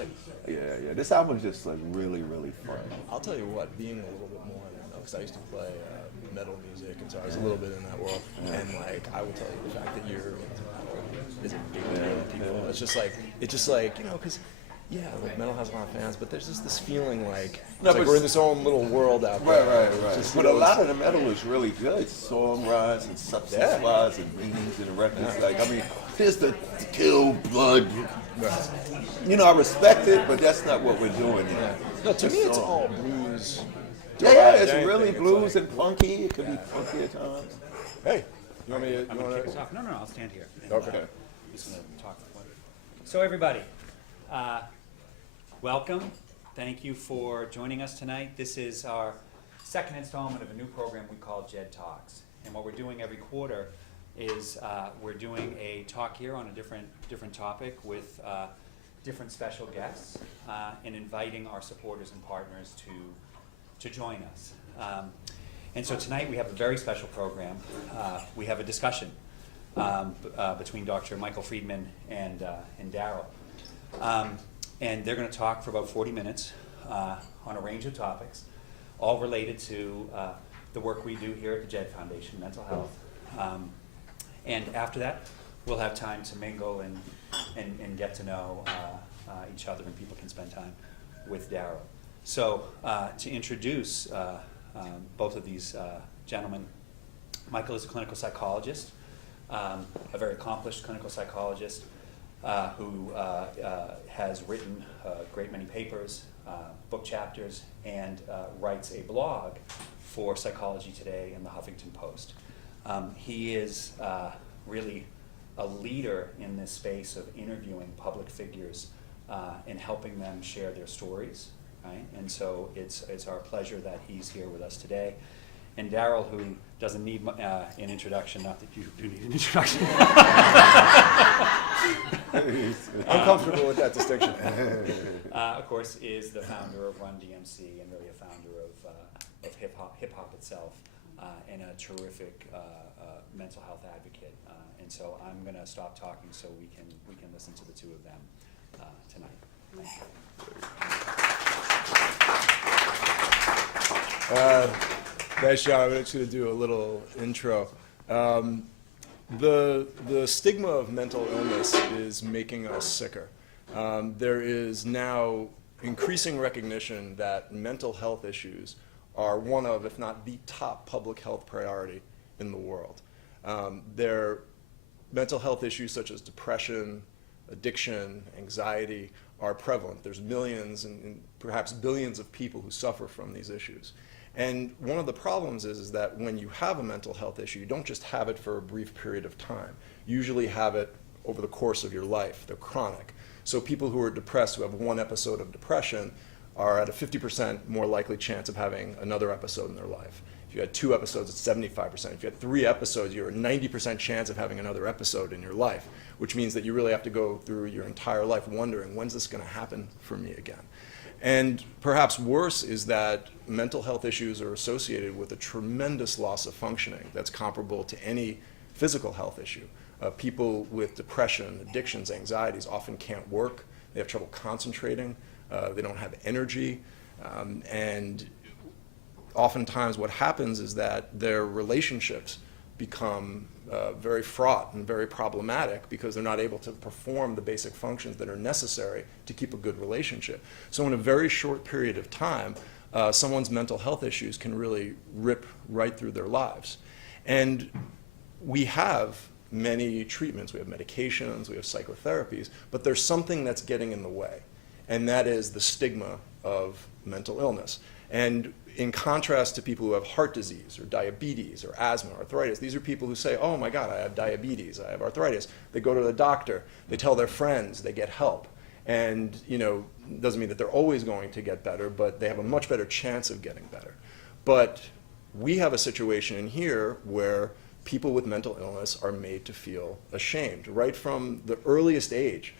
like, Yeah. This album is just like really, really fun. I'll tell you what, being a little bit more, because I used to play metal music, and so I was a little bit in that world. And like, I will tell you, the fact that you're into metal is a big deal to people. It's just like, because. Yeah, like metal has a lot of fans, but there's just this feeling like, we're in this own little world out there. Right. Just, but a lot of the metal is really good, song-wise and substance-wise and meanings and the records. Like, I mean, there's the kill, blood. I respect it, but that's not what we're doing here. No, to me, it's all blues. Yeah, it's really blues and funky. It could be funky at times. Hey, you want me to? I'm going to kick us off. No, I'll stand here. Okay. I'm just going to talk. So everybody, welcome. Thank you for joining us tonight. This is our second installment of a new program we call JED Talks. And what we're doing every quarter is we're doing a talk here on a different topic with different special guests and inviting our supporters and partners to join us. And so tonight we have a very special program. We have a discussion between Dr. Michael Friedman and Darryl. And they're going to talk for about 40 minutes on a range of topics, all related to the work we do here at the JED Foundation, mental health. And after that, we'll have time to mingle and get to know each other, and people can spend time with Darryl. So to introduce both of these gentlemen, Michael is a clinical psychologist, a very accomplished clinical psychologist, who has written a great many papers, book chapters, and writes a blog for Psychology Today and the Huffington Post. He is really a leader in this space of interviewing public figures and helping them share their stories, right? And so it's our pleasure that he's here with us today. And Darryl, who doesn't need an introduction, not that you do need an introduction. I'm comfortable with that distinction. Of course, is the founder of Run DMC and really a founder of hip hop itself, and a terrific mental health advocate. And so I'm going to stop talking so we can listen to the two of them tonight. Thank you. Nice job. I'm just going to do a little intro. The stigma of mental illness is making us sicker. There is now increasing recognition that mental health issues are one of, if not the top public health priority in the world. Mental health issues such as depression, addiction, anxiety are prevalent. There's millions and perhaps billions of people who suffer from these issues. And one of the problems is that when you have a mental health issue, you don't just have it for a brief period of time. You usually have it over the course of your life. They're chronic. So people who are depressed, who have one episode of depression, are at a 50% more likely chance of having another episode in their life. If you had 2 episodes, it's 75%. If you had 3 episodes, you're a 90% chance of having another episode in your life, which means that you really have to go through your entire life wondering, when's this going to happen for me again? And perhaps worse is that mental health issues are associated with a tremendous loss of functioning that's comparable to any physical health issue. People with depression, addictions, anxieties often can't work. They have trouble concentrating. They don't have energy. And oftentimes what happens is that their relationships become very fraught and very problematic because they're not able to perform the basic functions that are necessary to keep a good relationship. So in a very short period of time, someone's mental health issues can really rip right through their lives. And we have many treatments. We have medications, we have psychotherapies, but there's something that's getting in the way, and that is the stigma of mental illness. And in contrast to people who have heart disease or diabetes or asthma or arthritis, these are people who say, oh my God, I have diabetes, I have arthritis. They go to the doctor, they tell their friends, they get help. And it doesn't mean that they're always going to get better, but they have a much better chance of getting better. But we have a situation in here where people with mental illness are made to feel ashamed. Right from the earliest age,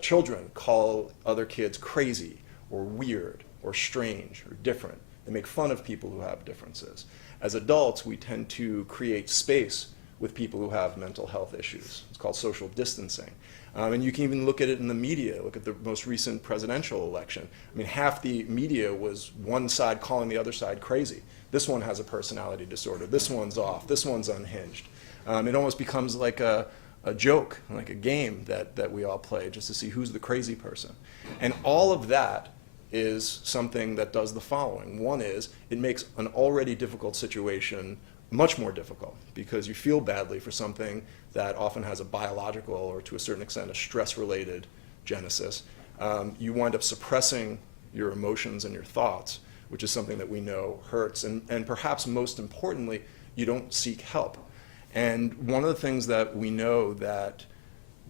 children call other kids crazy or weird or strange or different. They make fun of people who have differences. As adults, we tend to create space with people who have mental health issues. It's called social distancing. And you can even look at it in the media. Look at the most recent presidential election. I mean, half the media was one side calling the other side crazy. This one has a personality disorder. This one's off. This one's unhinged. It almost becomes like a joke, like a game that we all play just to see who's the crazy person. And all of that is something that does the following. One is it makes an already difficult situation much more difficult because you feel badly for something that often has a biological or to a certain extent a stress-related genesis. You wind up suppressing your emotions and your thoughts, which is something that we know hurts. And perhaps most importantly, you don't seek help. And one of the things that we know that,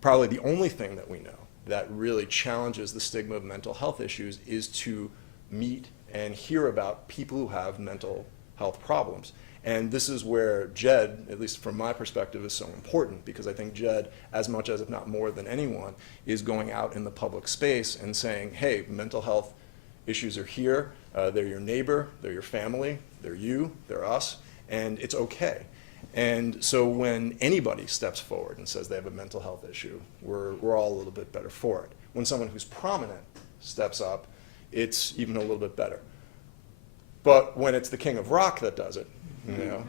probably the only thing that we know that really challenges the stigma of mental health issues is to meet and hear about people who have mental health problems. And this is where JED, at least from my perspective, is so important because I think JED, as much as if not more than anyone, is going out in the public space and saying, hey, mental health issues are here, they're your neighbor, they're your family, they're you, they're us, and it's okay. And so when anybody steps forward and says they have a mental health issue, we're all a little bit better for it. When someone who's prominent steps up, it's even a little bit better. But when it's the king of rock that does it, you know,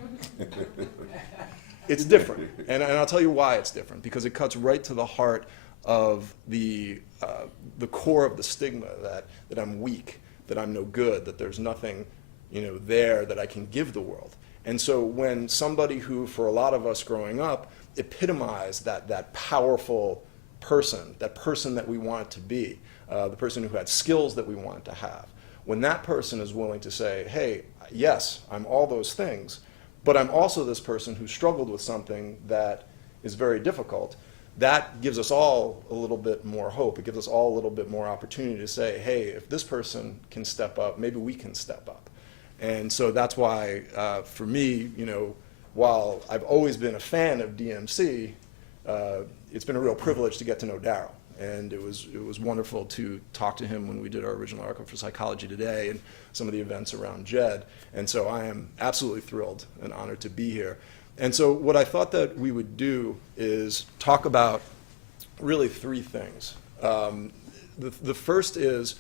it's different. And I'll tell you why it's different, because it cuts right to the heart of the core of the stigma that I'm weak, that I'm no good, that there's nothing, you know, there that I can give the world. And so when somebody who, for a lot of us growing up, epitomized that powerful person, that person that we wanted to be, the person who had skills that we wanted to have, when that person is willing to say, hey, yes, I'm all those things, but I'm also this person who struggled with something that is very difficult, that gives us all a little bit more hope. It gives us all a little bit more opportunity to say, hey, if this person can step up, maybe we can step up. And so that's why, for me, you know, while I've always been a fan of DMC, it's been a real privilege to get to know Darryl. And it was wonderful to talk to him when we did our original article for Psychology Today and some of the events around JED. And so I am absolutely thrilled and honored to be here. And so what I thought that we would do is talk about really three things. The first is,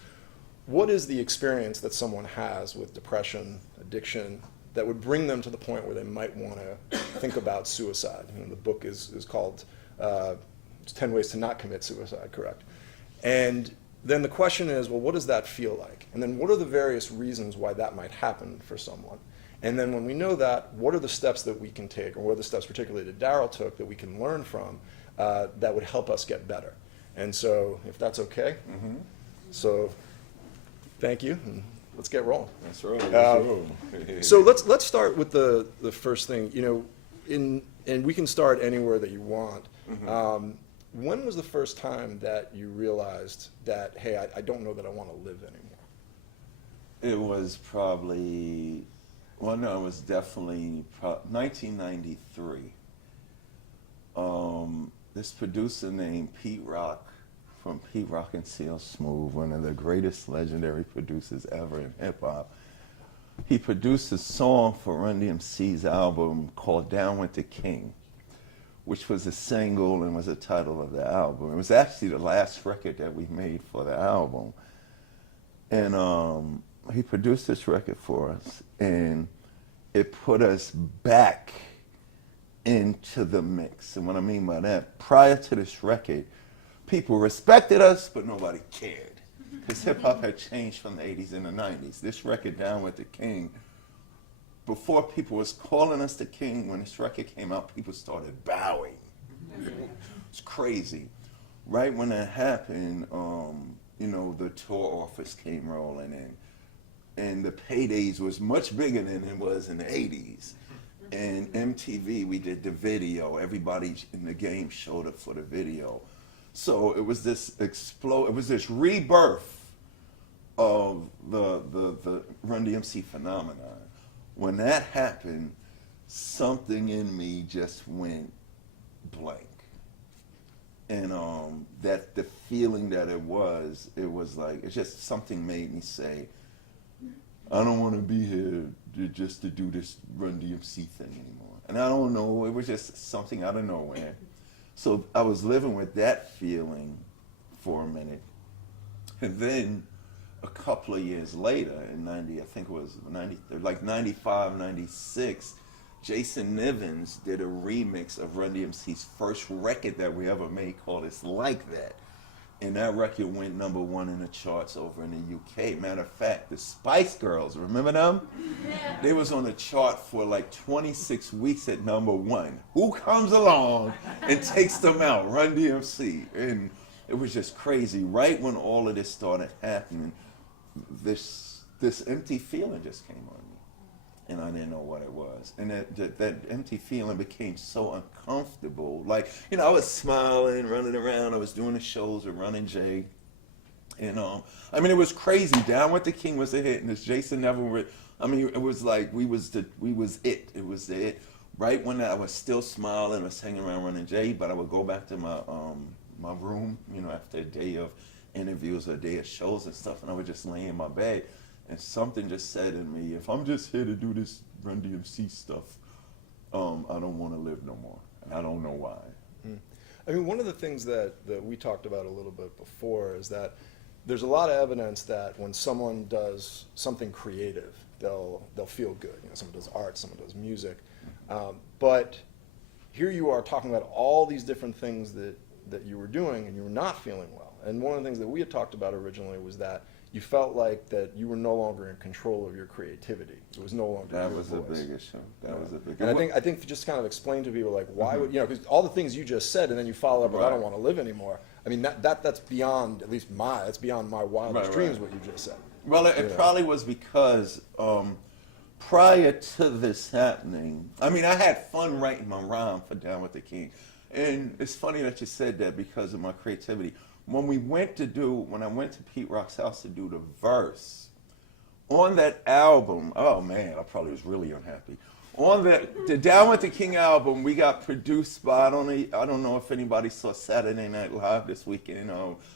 what is the experience that someone has with depression, addiction, that would bring them to the point where they might want to think about suicide? You know, the book is called 10 Ways to Not Commit Suicide, correct? And then the question is, well, what does that feel like? And then what are the various reasons why that might happen for someone? And then when we know that, what are the steps that we can take, or what are the steps particularly that Darryl took that we can learn from that would help us get better? And so, if that's okay, so thank you, and let's get rolling. That's right. So let's start with the first thing. You know, and we can start anywhere that you want. When was the first time that you realized that, hey, I don't know that I want to live anymore? It was probably, well, no, it was definitely 1993. This producer named Pete Rock, from Pete Rock and CL Smooth, one of the greatest legendary producers ever in hip-hop. He produced a song for Run DMC's album called Down With the King, which was a single and was the title of the album. It was actually the last record that we made for the album. And he produced this record for us, and it put us back into the mix. And what I mean by that, prior to this record, people respected us, but nobody cared. Because hip-hop had changed from the 80s and the 90s. This record, Down With the King, before people was calling us the king, when this record came out, people started bowing. It's crazy. Right when that happened, you know, the tour office came rolling in. And the paydays was much bigger than it was in the 80s. And MTV, we did the video. Everybody in the game showed up for the video. So it was this it was this rebirth of the Run DMC phenomenon. When that happened, something in me just went blank. And that the feeling that it was like, it's just something made me say, I don't want to be here just to do this Run DMC thing anymore. And I don't know, it was just something out of nowhere. So I was living with that feeling for a minute. And then a couple of years later, in 90, I think it was 90, like 95, 96, Jason Nivens did a remix of Run DMC's first record that we ever made called It's Like That. And that record went #1 in the charts over in the UK. Matter of fact, the Spice Girls, remember them? Yeah. They was on the chart for like 26 weeks at #1. Who comes along and takes them out? Run DMC. And it was just crazy. Right when all of this started happening, this empty feeling just came on me. And I didn't know what it was. And that empty feeling became so uncomfortable. Like, you know, I was smiling, running around. I was doing the shows with Running Jay. And, I mean, it was crazy. Down with the King was a hit. And this Jason Neville, I mean, it was like we was it. It was the it. Right when I was still smiling, I was hanging around Running Jay, but I would go back to my room, you know, after a day of interviews or a day of shows and stuff, and I would just lay in my bed. And something just said in me, if I'm just here to do this Run DMC stuff, I don't want to live no more. And I don't know why. I mean, one of the things that we talked about a little bit before is that there's a lot of evidence that when someone does something creative, they'll feel good. You know, someone does art, someone does music. But here you are talking about all these different things that you were doing and you were not feeling well. And one of the things that we had talked about originally was that you felt like that you were no longer in control of your creativity. It was no longer That your was voice. a big issue. That was a big And I think just kind of explain to people like why would, you know, because all the things you just said and then you follow up with I don't want to live anymore. I mean that's beyond, at least that's beyond my wildest dreams what you just said. Well, it probably was because prior to this happening, I mean, I had fun writing my rhyme for Down with the King. And it's funny that you said that because of my creativity. When I went to Pete Rock's house to do the verse, on that album, oh man, I probably was really unhappy. On the Down with the King album, we got produced by, I don't know if anybody saw Saturday Night Live this weekend,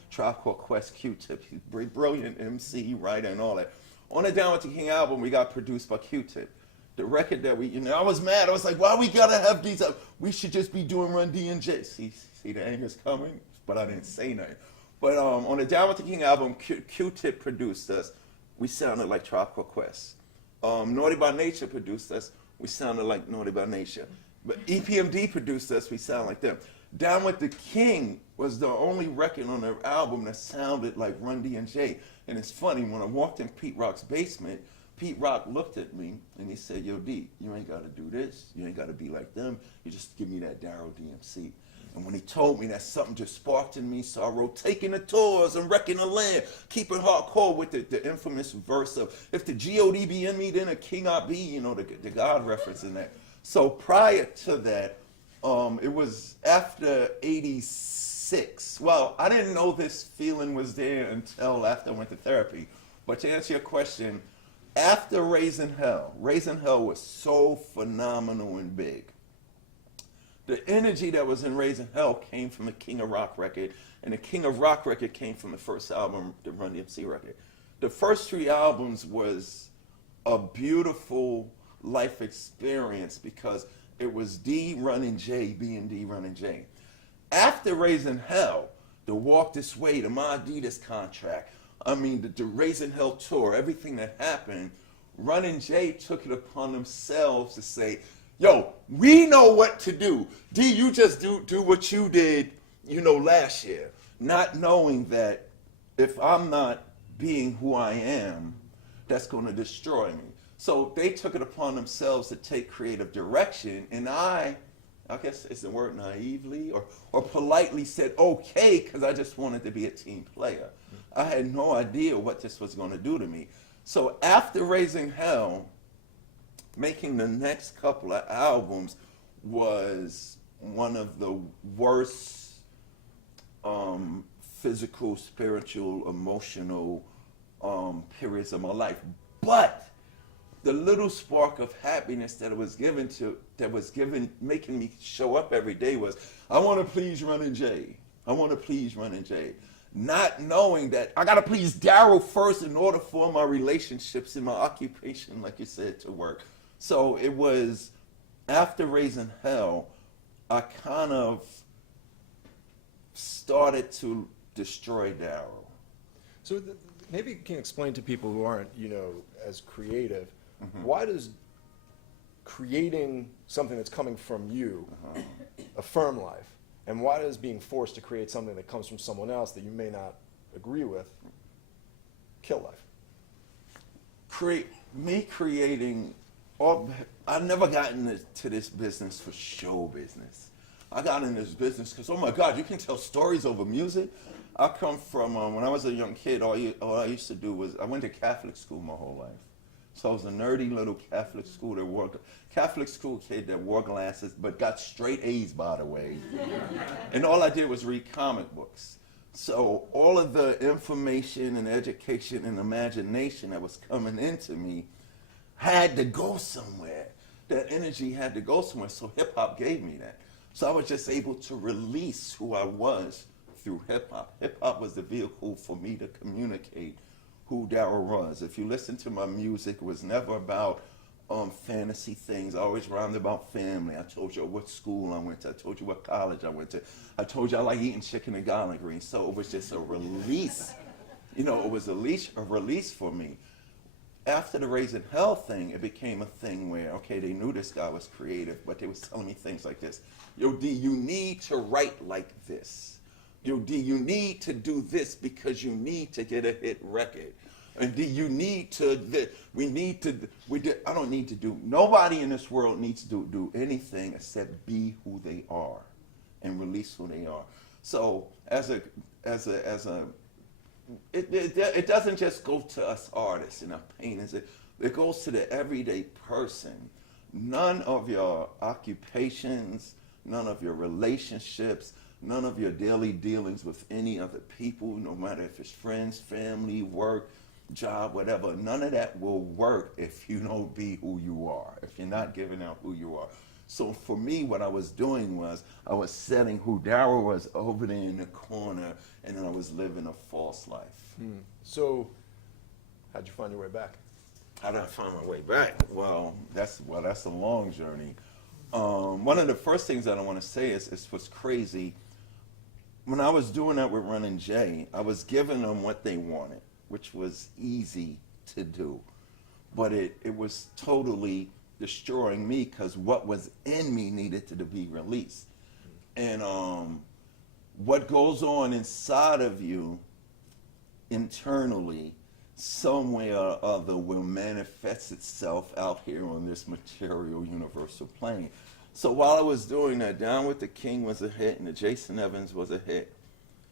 Tribe Called Quest, Q-Tip, he's a brilliant MC, writer, and all that. On the Down with the King album, we got produced by Q-Tip. The record that I was mad. I was like, why we gotta have these? We should just be doing Run D&J. See, the anger's coming, but I didn't say nothing. But on the Down with the King album, Q-Tip produced us. We sounded like Tribe Called Quest. Naughty by Nature produced us. We sounded like Naughty by Nature. But EPMD produced us. We sound like them. Down with the King was the only record on the album that sounded like Run D&J. And it's funny, when I walked in Pete Rock's basement, Pete Rock looked at me and he said, yo, D, you ain't got to do this. You ain't got to be like them. You just give me that Darryl DMC. And when he told me that, something just sparked in me. So I wrote, taking the tours and wrecking the land, keeping hardcore with the infamous verse of, if the G-O-D be in me, then a king I be, you know, the God reference in that. So prior to that, it was after 86. Well, I didn't know this feeling was there until after I went to therapy. But to answer your question, after Raising Hell was so phenomenal and big. The energy that was in Raising Hell came from the King of Rock record, and the King of Rock record came from the first album, the Run DMC record. The first 3 albums was a beautiful life experience because it was D running J, B and D running J. After Raising Hell, the Walk This Way, the My Adidas contract, I mean, the Raising Hell tour, everything that happened, Running J took it upon themselves to say, yo, we know what to do. D, you just do what you did, you know, last year. Not knowing that if I'm not being who I am, that's going to destroy me. So they took it upon themselves to take creative direction, and I guess it's the word naively or politely said okay, because I just wanted to be a team player. I had no idea what this was going to do to me. So after Raising Hell, making the next couple of albums was one of the worst physical, spiritual, emotional periods of my life. But the little spark of happiness that was making me show up every day was, I want to please Running J. I want to please Running J. not knowing that I gotta please Darryl first in order for my relationships and my occupation, like you said, to work. So it was after raising hell, I kind of started to destroy Darryl. So maybe you can explain to people who aren't, as creative, why does creating something that's coming from you affirm life? And why does being forced to create something that comes from someone else that you may not agree with kill life? Creating, I never got into this business for show business. I got in this business because, oh my God, you can tell stories over music. I come from, when I was a young kid, all I used to do was, I went to Catholic school my whole life. So I was a nerdy little Catholic school kid that wore glasses, but got straight A's, by the way. And all I did was read comic books. So all of the information and education and imagination that was coming into me had to go somewhere. That energy had to go somewhere, so hip hop gave me that. So I was just able to release who I was through hip hop. Hip hop was the vehicle for me to communicate who Darryl was. If you listen to my music, it was never about fantasy things. I always rhymed about family. I told you what school I went to. I told you what college I went to. I told you I like eating chicken and garlic greens. So it was just a release. It was a release for me. After the Raising Hell thing, it became a thing where, okay, they knew this guy was creative, but they was telling me things like this. Yo, D, you need to write like this. Yo, D, you need to do this because you need to get a hit record. And D, you need to, I don't need to do, nobody in this world needs to do anything except be who they are and release who they are. So it doesn't just go to us artists and our painters. It goes to the everyday person. None of your occupations, none of your relationships, none of your daily dealings with any other people, no matter if it's friends, family, work, job, whatever, none of that will work if you don't be who you are, if you're not giving out who you are. So for me, what I was doing was I was setting who Darryl was over there in the corner, and then I was living a false life. So how'd you find your way back? How did I find my way back? Well, that's a long journey. One of the first things that I want to say is what's crazy. When I was doing that with Running J, I was giving them what they wanted, which was easy to do. But it was totally destroying me because what was in me needed to be released. And what goes on inside of you internally, some way or other, will manifest itself out here on this material universal plane. So while I was doing that, Down with the King was a hit and the Jason Evans was a hit.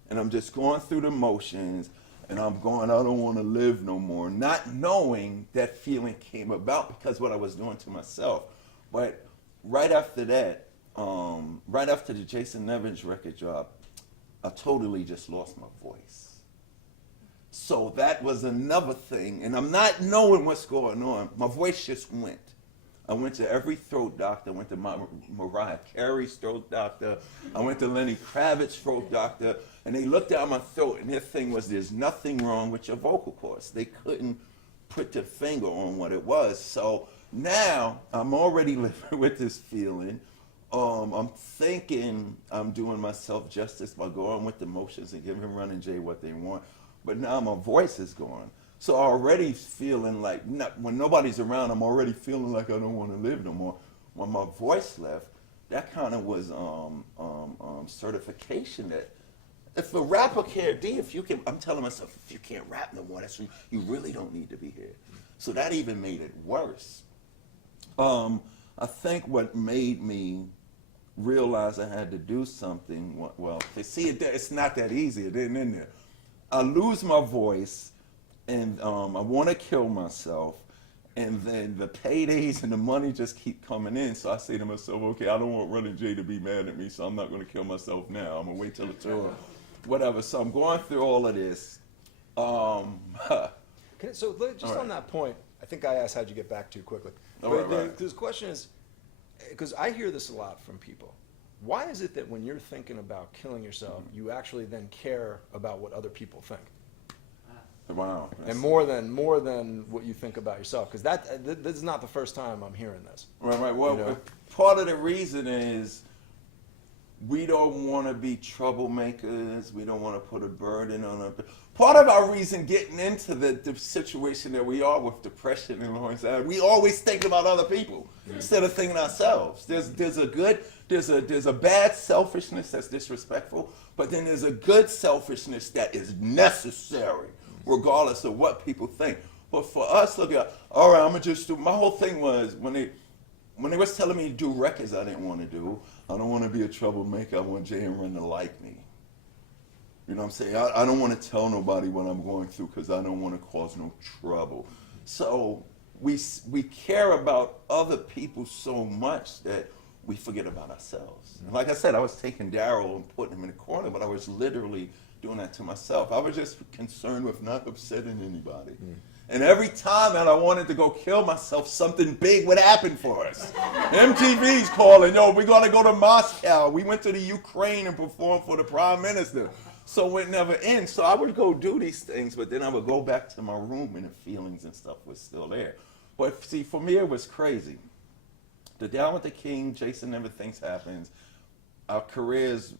And I'm just going through the motions and I'm going, I don't want to live no more, not knowing that feeling came about because what I was doing to myself. But right after that, right after the Jason Evans record dropped, I totally just lost my voice. So that was another thing, and I'm not knowing what's going on. My voice just went. I went to every throat doctor. I went to Mariah Carey's throat doctor. I went to Lenny Kravitz's throat doctor, and they looked down my throat, and their thing was, there's nothing wrong with your vocal cords. They couldn't put their finger on what it was. So now I'm already living with this feeling. I'm thinking I'm doing myself justice by going with the motions and giving Running J what they want. But now my voice is gone. So I'm already feeling like, when nobody's around, I'm already feeling like I don't want to live no more. When my voice left, that kind of was certification that if a rapper can't be, I'm telling myself, if you can't rap no more, you really don't need to be here. So that even made it worse. I think what made me realize I had to do something, well, to see it, it's not that easy, it isn't in there. I lose my voice, and I want to kill myself, and then the paydays and the money just keep coming in, so I say to myself, okay, I don't want Running J to be mad at me, so I'm not going to kill myself now. I'm going to wait till the tour, whatever. So I'm going through all of this. So just on that point, I think I asked how'd you get back too quickly. Right. The question is, because I hear this a lot from people, why is it that when you're thinking about killing yourself, you actually then care about what other people think? Wow. And more than what you think about yourself, because this is not the first time I'm hearing this. Right. Well, You know? part of the reason is we don't want to be troublemakers. We don't want to put a burden on them. Part of our reason getting into the situation that we are with depression and anxiety, we always think about other people instead of thinking ourselves. There's a bad selfishness that's disrespectful, but then there's a good selfishness that is necessary, regardless of what people think. But for us, look at, all right, I'm gonna just do. My whole thing was when they was telling me to do records I didn't want to do. I don't want to be a troublemaker. I want Jay and Ren to like me. You know what I'm saying? I don't want to tell nobody what I'm going through because I don't want to cause no trouble. So we care about other people so much that we forget about ourselves. And like I said, I was taking Darryl and putting him in a corner, but I was literally doing that to myself. I was just concerned with not upsetting anybody. And every time that I wanted to go kill myself, something big would happen for us. MTV's calling, yo, we gotta go to Moscow. We went to the Ukraine and performed for the Prime Minister. So it never ends. So I would go do these things, but then I would go back to my room and the feelings and stuff was still there. But see, for me, it was crazy. The Down with the King, Jason Never Thinks happens. Our careers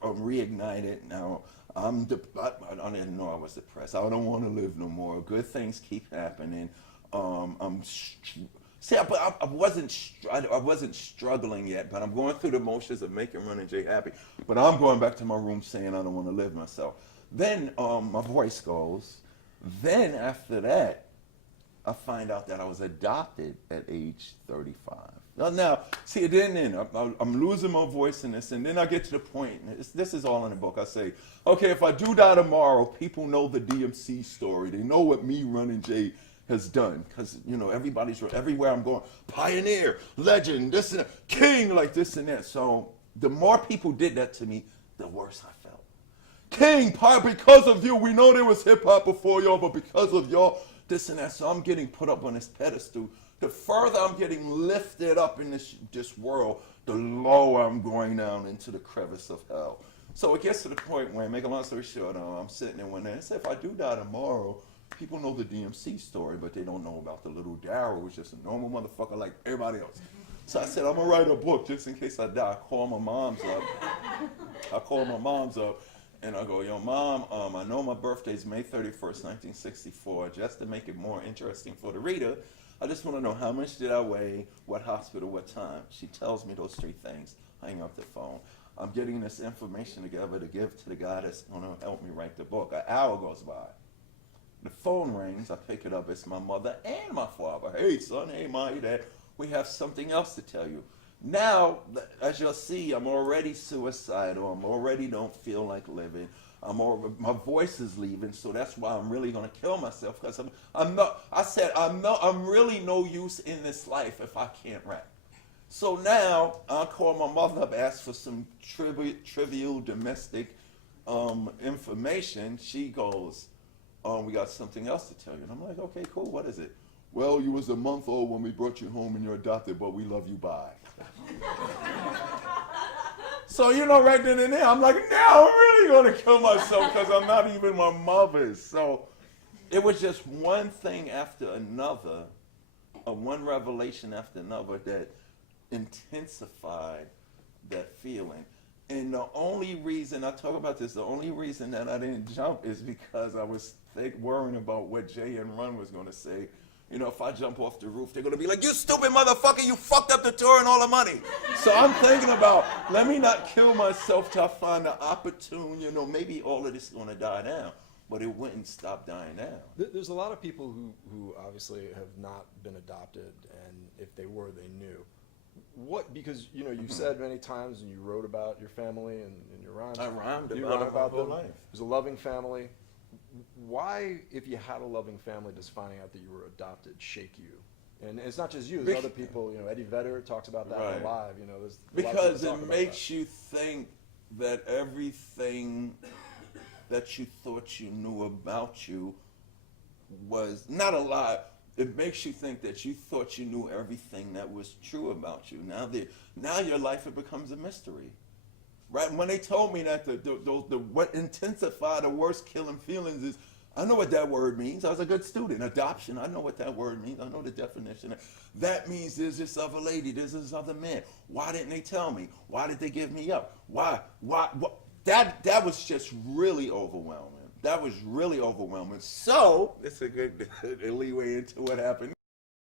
are reignited now. I didn't know I was depressed. I don't want to live no more. Good things keep happening. I wasn't struggling yet, but I'm going through the motions of making Ron and Jay happy. But I'm going back to my room saying I don't want to live myself. Then my voice goes. Then after that, I find out that I was adopted at age 35. Now, see, it didn't end. I'm losing my voice in this, and then I get to the point, and this is all in the book. I say, okay, if I do die tomorrow, people know the DMC story. They know what me, Ron, and Jay has done. Because, you know, everybody's, everywhere I'm going, pioneer, legend, this and that, king, like this and that. So the more people did that to me, the worse I felt. King, because of you, we know there was hip-hop before y'all, but because of y'all, this and that. So I'm getting put up on this pedestal. The further I'm getting lifted up in this world, the lower I'm going down into the crevice of hell. So it gets to the point where, make a long story short, I'm sitting there one day and say, if I do die tomorrow, people know the DMC story, but they don't know about the little Darryl, who's just a normal motherfucker like everybody else. So I said, I'm gonna write a book just in case I die. I call my moms up. And I go, yo, Mom, I know my birthday's May 31st, 1964. Just to make it more interesting for the reader, I just want to know how much did I weigh, what hospital, what time. She tells me those three things. I hang up the phone. I'm getting this information together to give to the guy that's going to help me write the book. An hour goes by. The phone rings. I pick it up. It's my mother and my father. Hey, son. Hey, Ma. Hey, Dad. We have something else to tell you. Now, as you'll see, I'm already suicidal. I'm already don't feel like living. My voice is leaving, so that's why I'm really gonna kill myself. Because I'm really no use in this life if I can't rap. So now I call my mother up, ask for some trivial domestic information. She goes, we got something else to tell you. And I'm like, okay, cool. What is it? Well, you was a month old when we brought you home and you're adopted, but we love you, bye. So, you know, right then and there, I'm like, now I'm really going to kill myself because I'm not even my mother's. So it was just one thing after another, one revelation after another that intensified that feeling. And the only reason, I talk about this, the only reason that I didn't jump is because I was worrying about what Jay and Ron was going to say. You know, if I jump off the roof, they're going to be like, you stupid motherfucker, you fucked up the tour and all the money. So I'm thinking about, let me not kill myself till I find the opportune, you know, maybe all of this is going to die down. But it wouldn't stop dying down. There's a lot of people who obviously have not been adopted, and if they were, they knew. Because, you know, you said many times, and you wrote about your family and your rhymes. I rhymed you about rhyme it my whole them. life. It was a loving family. Why, if you had a loving family, does finding out that you were adopted shake you? And it's not just you, there's other people, you know, Eddie Vedder talks about that Right. Live, you know, there's a lot of Because people it talk about makes that. you think that everything that you thought you knew about you was not a lie. it makes you think that you thought you knew everything that was true about you. Now your life, it becomes a mystery. Right? When they told me that what intensify the worst killing feelings is, I know what that word means. I was a good student. Adoption, I know what that word means. I know the definition. That means there's this other lady, there's this other man. Why didn't they tell me? Why did they give me up? Why? That was just really overwhelming. That was really overwhelming. So, it's a good leeway into what happened